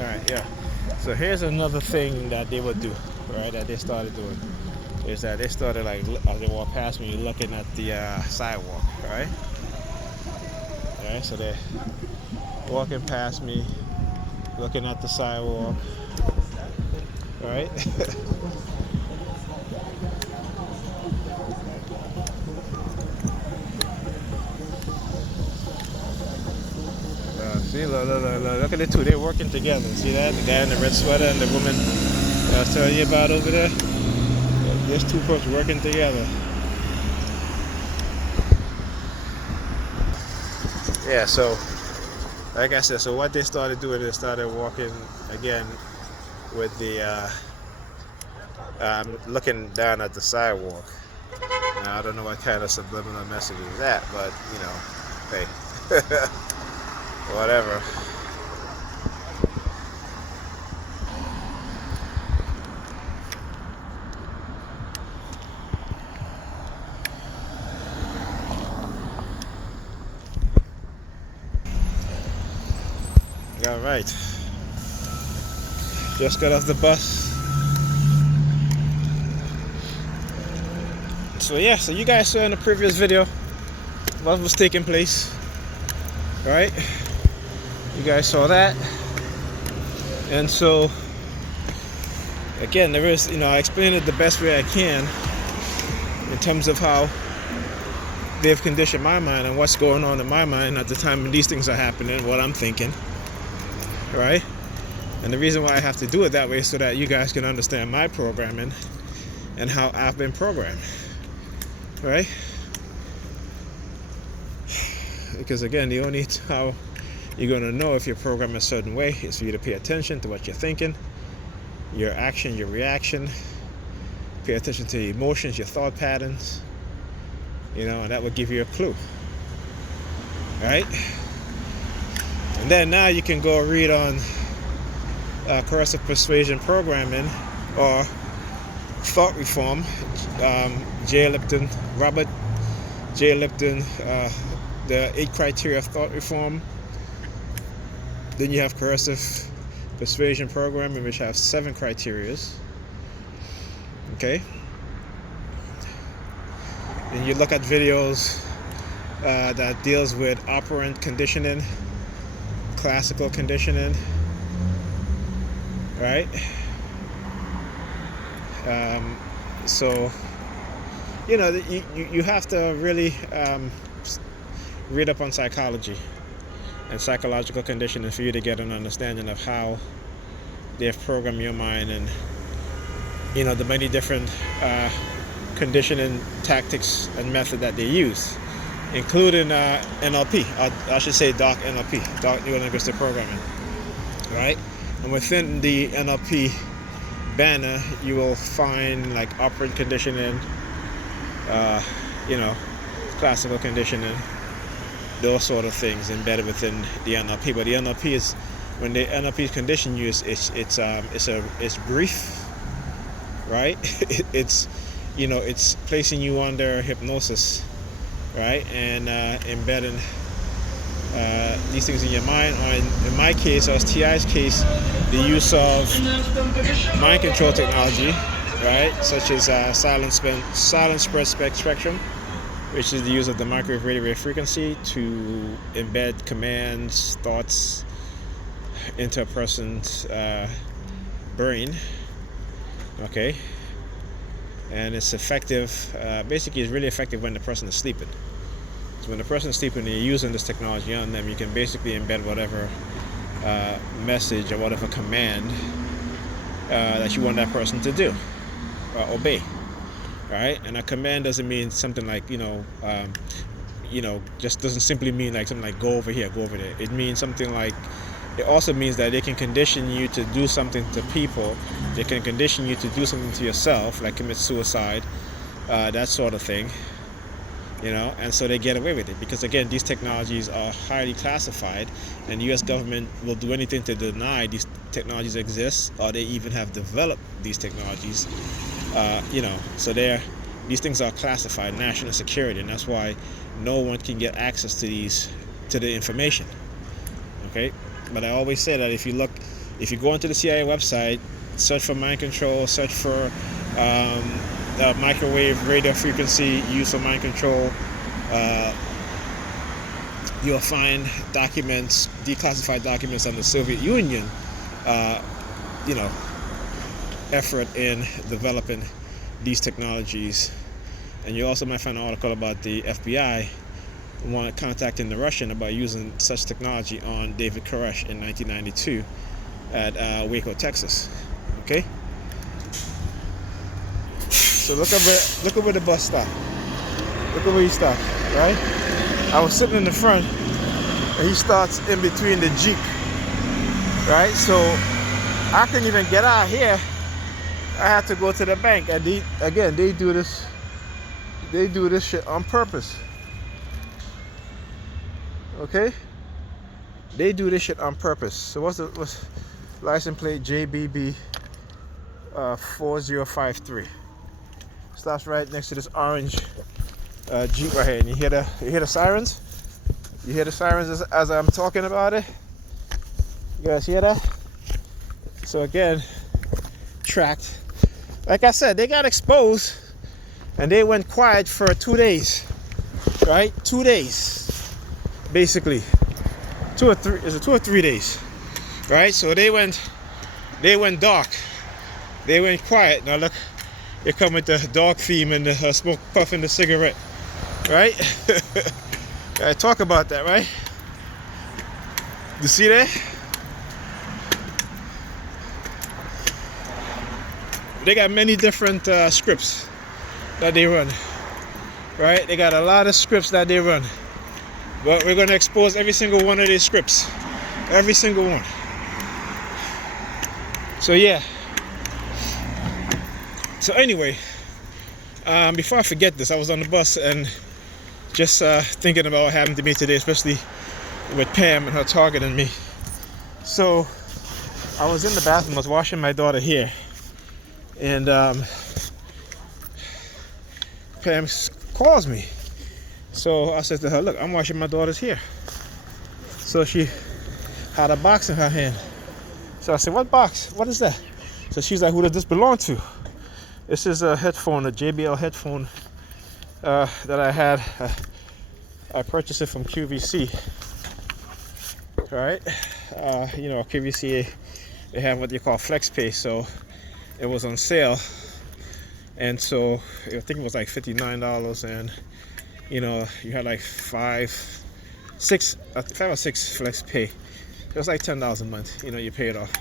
All right, yeah. So here's another thing that they would do, right? That they started doing is that they started like as they walk past me, looking at the sidewalk, right? All right. So they're walking past me, looking at the sidewalk, right? See, look at the two. They're working together. See that? The guy in the red sweater and the woman that I was telling you about over there. There's two folks working together. Yeah. So, like I said, so what they started doing, they started walking again with the looking down at the sidewalk. Now, I don't know what kind of subliminal message is that, but hey, whatever. All right. Just got off the bus. So yeah, so you guys saw in the previous video what was taking place, right? You guys saw that. And so again, there is, I explained it the best way I can in terms of how they've conditioned my mind and what's going on in my mind at the time when these things are happening, what I'm thinking, right? And the reason why I have to do it that way is so that you guys can understand my programming and how I've been programmed, right? Because again, the only how you're going to know if you're programmed a certain way is for you to pay attention to what you're thinking, your action, your reaction, pay attention to your emotions, your thought patterns, and that will give you a clue, right? And then now you can go read on Coercive Persuasion Programming or Thought Reform, Robert J. Lipton, the 8 criteria of thought reform. Then you have Coercive Persuasion Program, which has 7 criteria. Okay. And you look at videos that deals with operant conditioning, classical conditioning, right? So you have to really read up on psychology and psychological conditioning for you to get an understanding of how they've programmed your mind and the many different conditioning tactics and method that they use, including NLP. I should say dark NLP, dark Neuro Linguistic Programming, right? And within the NLP banner, you will find like operant conditioning, classical conditioning, those sort of things embedded within the NLP. But the NLP is, when the NLP condition you, it's brief, right? It's placing you under hypnosis, right, and embedding these things in your mind. Or in my case, or TI's case, the use of mind control technology, right, such as silent spread spectrum, which is the use of the microwave radio wave frequency to embed commands, thoughts into a person's brain. Okay, and it's effective. Basically, it's really effective when the person is sleeping. So when the person is sleeping and you're using this technology on them, you can basically embed whatever message or whatever command that you want that person to do or obey. Right? And a command doesn't mean something like just doesn't simply mean like something like go over here, go over there. It means something like, it also means that they can condition you to do something to people. They can condition you to do something to yourself, like commit suicide, that sort of thing. And so they get away with it because, again, these technologies are highly classified, and the U.S. government will do anything to deny these technologies exist, or they even have developed these technologies. So these things are classified, national security, and that's why no one can get access to the information. Okay, but I always say that if you look If you go onto the CIA website, search for mind control, search for microwave radio frequency used for mind control, you'll find documents, declassified documents on the Soviet Union, effort in developing these technologies. And you also might find an article about the FBI contacting the Russian about using such technology on David Koresh in 1992 at Waco, Texas. Okay. So look over the bus stop. Look over where he stopped, right? I was sitting in the front, and he starts in between the Jeep, right? So I couldn't even get out here. I had to go to the bank, and they do this shit on purpose. Okay? They do this shit on purpose. So what's license plate JBB 4053? Stops right next to this orange Jeep right here, and you hear the sirens. You hear the sirens as I'm talking about it. You guys hear that? So again, tracked. Like I said, they got exposed, and they went quiet for 2 days. Right? 2 days, basically. 2 or 3. Is it 2 or 3 days? Right? So they went dark. They went quiet. Now look. They come with the dog theme and the smoke puffing the cigarette, right? I talk about that, right? You see that? They got many different scripts that they run, right? They got a lot of scripts that they run, but we're gonna expose every single one of these scripts, every single one. So yeah. So anyway, before I forget this, I was on the bus and just thinking about what happened to me today, especially with Pam and her targeting me. So I was in the bathroom, I was washing my daughter hair, and Pam calls me. So I said to her, look, I'm washing my daughter's hair. So she had a box in her hand. So I said, what box? What is that? So she's like, who does this belong to? This is a headphone, a JBL headphone that I had. I purchased it from QVC. Right? QVC, they have what they call flex pay, so it was on sale. And so I think it was like $59, and you had like 5 or 6 flex pay. It was like $10 a month. You pay it off.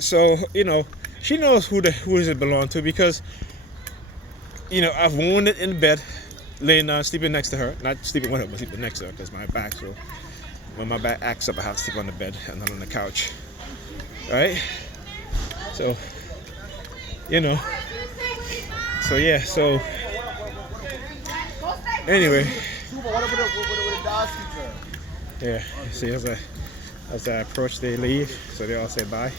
So she knows who does it belong to, because I've worn it in bed, laying down, sleeping next to her. Not sleeping with her, but sleeping next to her, because my back. So when my back acts up, I have to sleep on the bed and not on the couch. Right? So So yeah. So anyway. Yeah. See, as I approach, they leave. So they all say bye.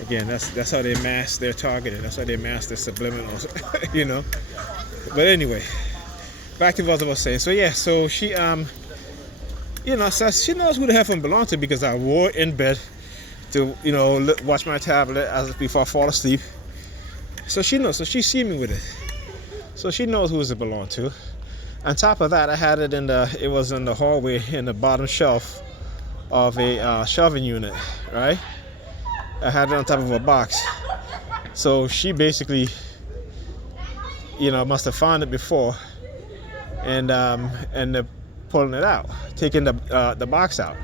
Again, that's how they mask their targeting. That's how they mask their subliminals, But anyway, back to what I was saying. So yeah, so she, so she knows who the headphone belonged to, because I wore it in bed to, watch my tablet before I fall asleep. So she knows. So she's seen me with it. So she knows who it belonged to. On top of that, I had it it was in the hallway in the bottom shelf of a shelving unit, right? I had it on top of a box. So she basically, must have found it before, and pulling it out, taking the box out,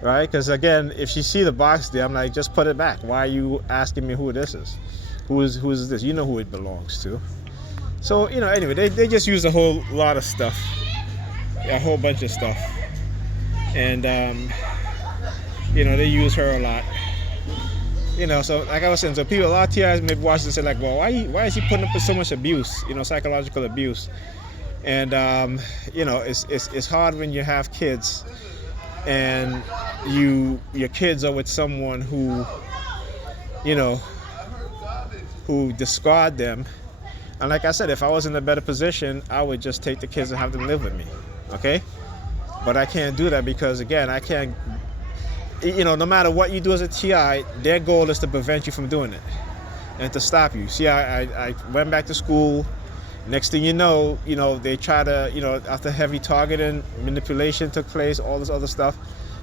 right? Because again, if she see the box there, I'm like, just put it back. Why are you asking me who this is? Who is this? You know who it belongs to. So anyway, they just use a whole lot of stuff, a whole bunch of stuff, and they use her a lot. So like I was saying, so a lot of TIs maybe watch this and say like, well, why is he putting up with so much abuse, psychological abuse? And it's hard when you have kids and your kids are with someone who discard them. And like I said, if I was in a better position, I would just take the kids and have them live with me, okay? But I can't do that because, again, I can't no matter what you do as a TI, their goal is to prevent you from doing it and to stop you. See, I went back to school. Next thing you know, they try to, after heavy targeting, manipulation took place, all this other stuff.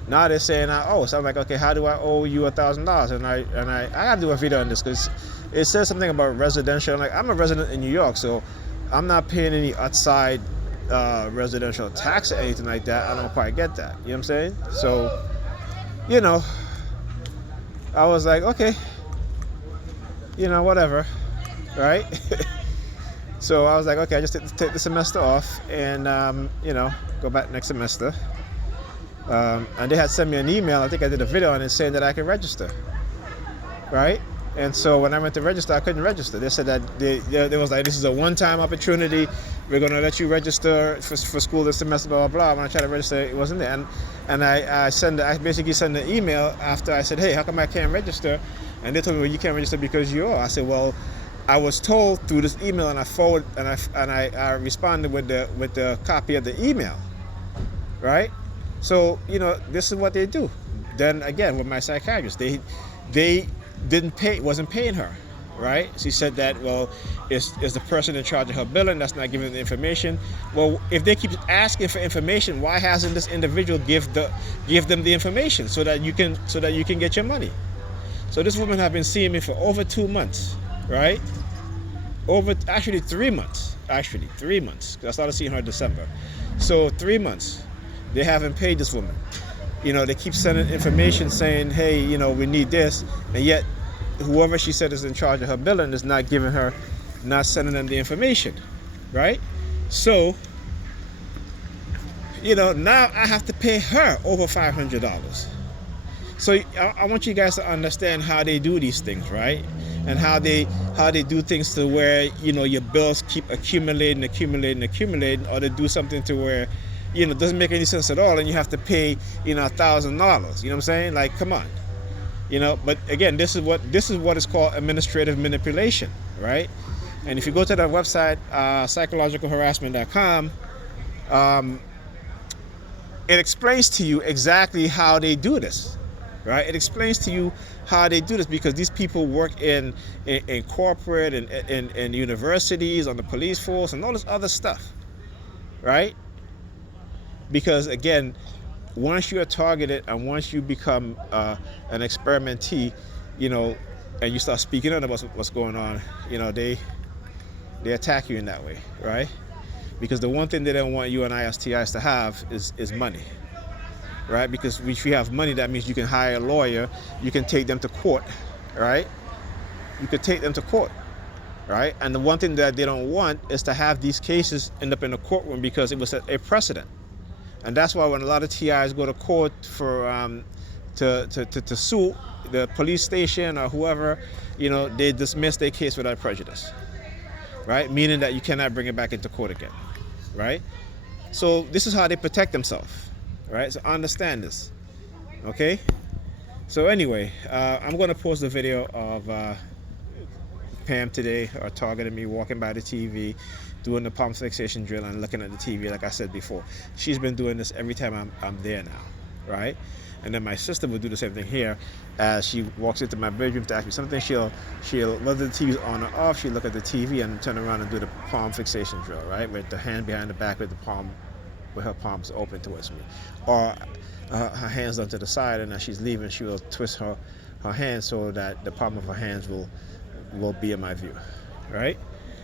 Now they're saying, so I'm like, okay, how do I owe you $1,000? And I gotta do a video on this because it says something about residential. Like, I'm a resident in New York, so I'm not paying any outside residential tax or anything like that. I don't quite get that. You know what I'm saying? So, I was like, okay, whatever, right? So I was like, okay, I just take the semester off and, go back next semester. And they had sent me an email. I think I did a video on it saying that I can register, right? And so when I went to register, I couldn't register. They said that they was like, this is a one-time opportunity. We're going to let you register for school this semester, blah, blah, blah. When I tried to register, it wasn't there. And I basically sent an email after I said, hey, how come I can't register? And they told me, well, you can't register because you are. I said, well, I was told through this email, and I responded with the copy of the email, right? So this is what they do. Then again, with my psychiatrist, they wasn't paying her, right? She said that, well, it's the person in charge of her billing that's not giving the information. Well, if they keep asking for information, why hasn't this individual give them the information so that you can get your money? So this woman has been seeing me for over 2 months, right? Actually 3 months. 3 months. I started seeing her in December. So 3 months. They haven't paid this woman. They keep sending information saying, hey, we need this. And yet, whoever she said is in charge of her billing is not sending them the information, right? So, now I have to pay her over $500. So I want you guys to understand how they do these things, right? And how they do things to where, your bills keep accumulating, or they do something to where, it doesn't make any sense at all, and you have to pay, $1,000. You know what I'm saying? Like, come on. But again, this is what is called administrative manipulation, right? And if you go to that website, psychologicalharassment.com, it explains to you exactly how they do this, right? It explains to you how they do this because these people work in corporate and universities, on the police force, and all this other stuff, right? Because again, once you are targeted and once you become an experimentee, and you start speaking out about what's going on, they attack you in that way, right? Because the one thing they don't want you and I as TIs to have is money, right? Because if you have money, that means you can hire a lawyer, you can take them to court, right? You could take them to court, right? And the one thing that they don't want is to have these cases end up in a courtroom because it was a precedent. And that's why when a lot of TIs go to court for to sue the police station or whoever, they dismiss their case without prejudice, right? Meaning that you cannot bring it back into court again, right? So this is how they protect themselves, right? So understand this, okay? So anyway, I'm going to post a video of Pam today targeting me, walking by the TV, doing the palm fixation drill and looking at the TV, like I said before. She's been doing this every time I'm there now, right? And then my sister will do the same thing here. As she walks into my bedroom to ask me something, she'll whether the TV's on or off, she'll look at the TV and turn around and do the palm fixation drill, right? With the hand behind the back with her palms open towards me. Or her hands onto the side, and as she's leaving, she will twist her hands so that the palm of her hands will be in my view, right?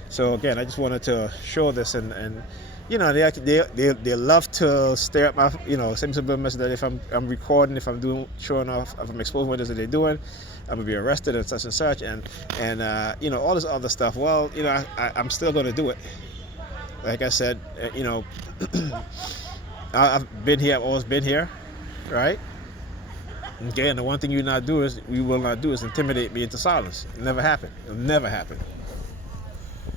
So again, I just wanted to show this, and they love to stare at my, send me some message that if I'm recording, if I'm showing off, if I'm exposing what it is that they're doing, I'm gonna be arrested and such, and all this other stuff. Well, I'm still gonna do it. Like I said, I've been here, I've always been here, right? Okay, and the one thing we will not do is intimidate me into silence. It'll never happen. It'll never happen.